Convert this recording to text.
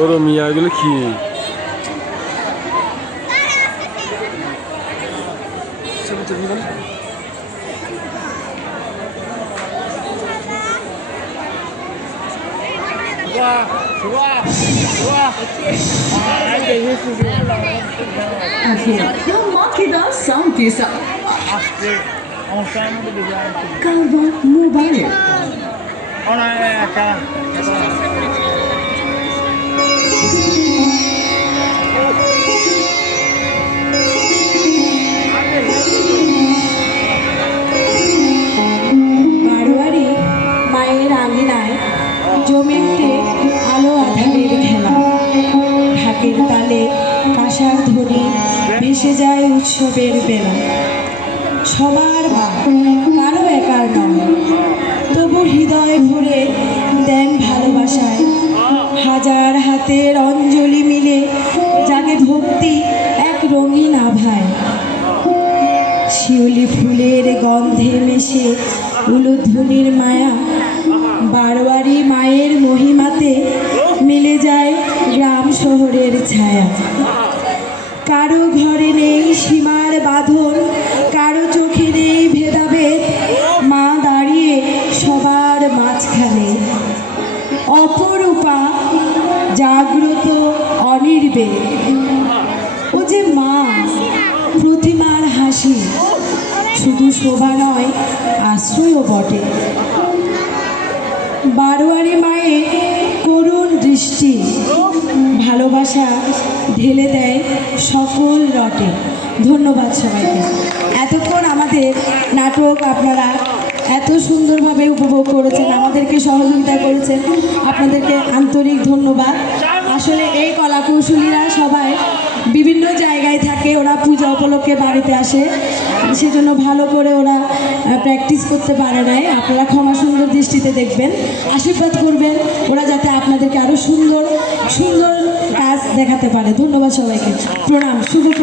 ওর মিয়া এগুলো কি? Yang makin sound bisa Kalba Mobile বারোয়ারি মায়ের আঙিনায় জমে উঠে আলো আধারের খেলা, ঢাকের তালে কাঁসার ধ্বনি ভেসে যায় উৎসবের বেলা। সবার মা, কারো একার নয়, তবু হৃদয় ভরে দেন ভালোবাসায়। হাজার হাতের অঞ্জলি মিলে জাগে ভক্তি এক রঙিন আভায়। শিউলি ফুলের গন্ধে মেশে উলুধ্বনির মায়া, বারোয়ারি মায়ের মহিমাতে মিলে যায় গ্রাম শহরের ছায়া। কারো ঘরে নেই সীমার বাঁধন, কারো চোখে নেই ভেদাভেদ, মা দাঁড়িয়ে সবার মাঝখানে। অপরূপা, জাগ্রত, অনির্বেদ, ও যে মা, প্রতিমার হাসি শুধু শোভা নয়, আশ্রয়ও বটে। বারোয়ারি মায়ের করুণ দৃষ্টি ভালোবাসা ঢেলে দেয় সকল রটে। ধন্যবাদ সবাইকে। এতক্ষণ আমাদের নাটক আপনারা এত সুন্দরভাবে উপভোগ করেছেন, আমাদেরকে সহযোগিতা করেছেন, আপনাদেরকে আন্তরিক ধন্যবাদ। আসলে এই কলাকৌশলীরা সবাই বিভিন্ন জায়গায় থাকে, ওরা পূজা উপলক্ষে বাড়িতে আসে, সেজন্য ভালো করে ওরা প্র্যাকটিস করতে পারে নাই। আপনারা ক্ষমা সুন্দর দৃষ্টিতে দেখবেন, আশীর্বাদ করবেন ওরা যাতে আপনাদেরকে আরও সুন্দর সুন্দর কাজ দেখাতে পারে। ধন্যবাদ সবাইকে, প্রণাম, শুভ।